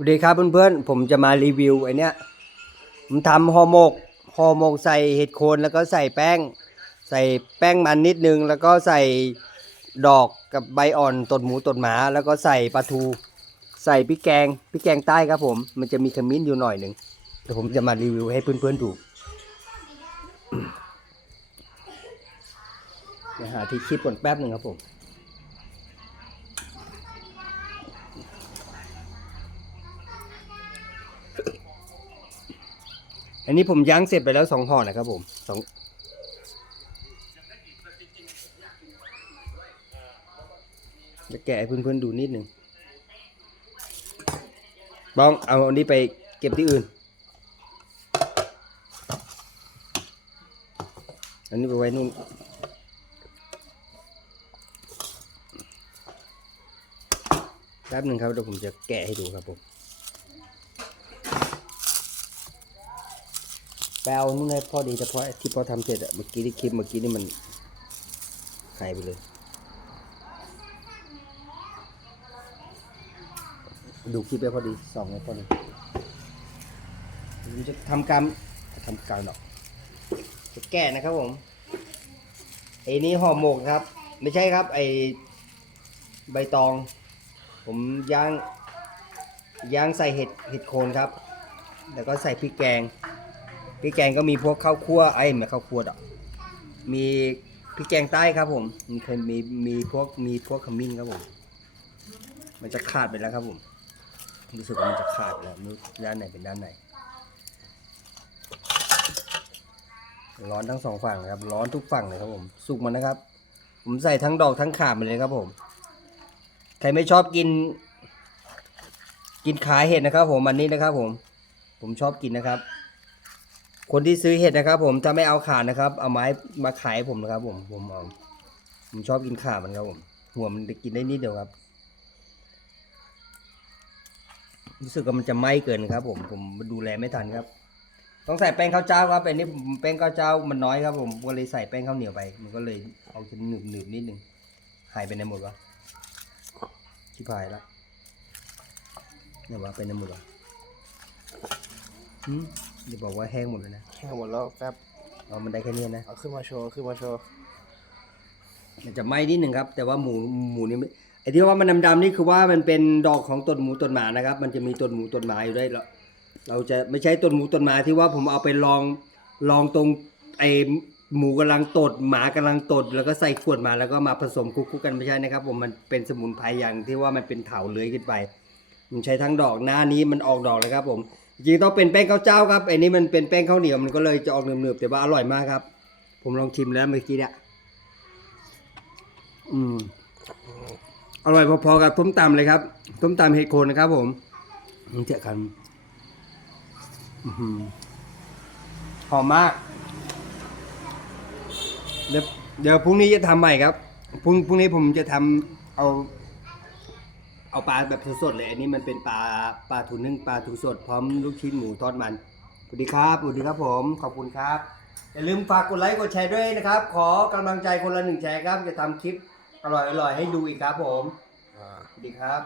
สวัสดีครับเพื่อนๆ ผมจะมารีวิวไอเนี้ย ผมทำห่อหมกห่อหมกใส่เห็ดโคนแล้วก็ใส่แป้ง ใส่แป้งมันนิดนึง แล้วก็ใส่ดอกกับใบอ่อนตดหมูตดหมา แล้วก็ใส่ปลาทู ใส่พริกแกงพริกแกงใต้ครับผม มันจะมีขมิ้นอยู่หน่อยหนึ่งเดี๋ยวผมจะมารีวิวให้เพื่อนๆดูเดี๋ยวหาที่คลิปก่อนแป๊บหนึ่งครับผม อันนี้ผมย่างเสร็จไปแล้วสองห่อนะครับผมสองจะแกะให้เพื่อนๆดูนิดหนึ่งบ้องเอาอันนี้ไปเก็บที่อื่น อันนี้ไปไว้นู่นแป๊บหนึ่งครับเดี๋ยวผมจะแกะให้ดูครับผม ไป เอานู่นให้พ่อดีแต่พอที่พ่อทำเสร็จอะเมื่อกี้ที่คลิปเมื่อกี้นี่มันหายไปเลย ดูคลิปไปพอดีสองให้พอดีผมจะทำการทำการหรอกจะแก้นะครับผมไอ้นี่ห่อหมกครับ ไม่ใช่ครับ ไอ้ใบตอง ผมย่างย่างใส่เห็ดเห็ดโคนครับ แล้วก็ใส่พริกแกง พริกแกงก็มีพวกข้าวคั่วไอ้ไม่ข้าวคั่วดอกมีพริกแกงใต้ครับผมมีเคยมีมีพวกมีพวกขมิ้นครับผม มันจะขาดไปแล้วครับผมรู้สึกว่ามันจะขาดแล้วนู้ด้านไหนเป็นด้านไหน ร้อนทั้งสองฝั่งนะครับ ร้อนทุกฝั่งเลยครับผม สุกมันนะครับ ผมใส่ทั้งดอกทั้งขาไปเลยครับผม ใครไม่ชอบกิน กินขาเห็ดนะครับ ผมอันนี้นะครับ ผม ผมชอบกินนะครับ คนที่ซื้อเห็ดนะครับ ผมถ้าไม่เอาขานะครับ เอาไม้มาขายให้ผมนะครับ ผมผมเอาผมชอบกินขามันครับผมหัวมันกินได้นิดเดียวครับ รู้สึกว่ามันจะไหม้เกินครับ ผมผมดูแลไม่ทันครับ ต้องใส่แป้งข้าวเจ้าครับอันนี้แป้งข้าวเจ้ามันน้อยครับ ผมก็เลยใส่แป้งข้าวเหนียวไป มันก็เลยเอาจะหนึบหนึบๆนิดนึงหายไปในหมดวะชิบหายละเนี่ยวะไปในหมดวะหืม อย่าบอกว่าแห้งหมดเลยนะแค่หมดแล้วครับเอามันได้แค่นี้นะเอาขึ้นมาโชว์ขึ้นมาโชว์มันจะไหม้นิดหนึ่งครับ แต่ว่าหมูหมูนี่ไม่ไอ้ที่ว่ามันดำๆนี่คือว่ามันเป็นดอกของต้นหมูต้นหมานะครับ มันจะมีต้นหมูต้นหมาอยู่ด้วยเราเราจะไม่ใช่ต้นหมูต้นหมาที่ว่าผมเอาไปลองลองตรงไอ้หมูกำลังตดหมากำลังตด แล้วก็ใส่ขวดมาแล้วก็มาผสมคลุกๆกันไม่ใช่นะครับ ผมมันเป็นสมุนไพรอย่างที่ว่ามันเป็นเถาเลื้อยขึ้นไป มันใช้ทั้งดอกหน้านี้มันออกดอกเลยครับผม จริงต้องเป็นแป้งข้าวเจ้าครับไอ้นี่มันเป็นแป้งข้าวเหนียวมันก็เลยจะออกเหนืบๆแต่ว่าอร่อยมากครับ ผมลองชิมแล้วเมื่อกี้เนี่ยอืมอร่อยพอๆกับต้มตำเลยครับต้มตำเห็ดโคนนะครับ ผมนี่เจอกันหอมมากเดี๋ยวเดี๋ยวพรุ่งนี้จะทำใหม่ครับพรุ่งพรุ่งนี้ผมจะทำเอา เอาปลาแบบสดๆเลย อันนี้มันเป็นปลาปลาทูนึ่งปลาทูสดพร้อมลูกชิ้นหมูทอดมันสวัสดีครับสวัสดีครับผมขอบคุณครับอย่าลืมฝากกดไลค์กดแชร์ด้วยนะครับ ขอกำลังใจคนละหนึ่งแชร์ครับจะทำคลิปอร่อยๆให้ดูอีกครับผมอ่าสวัสดีครับ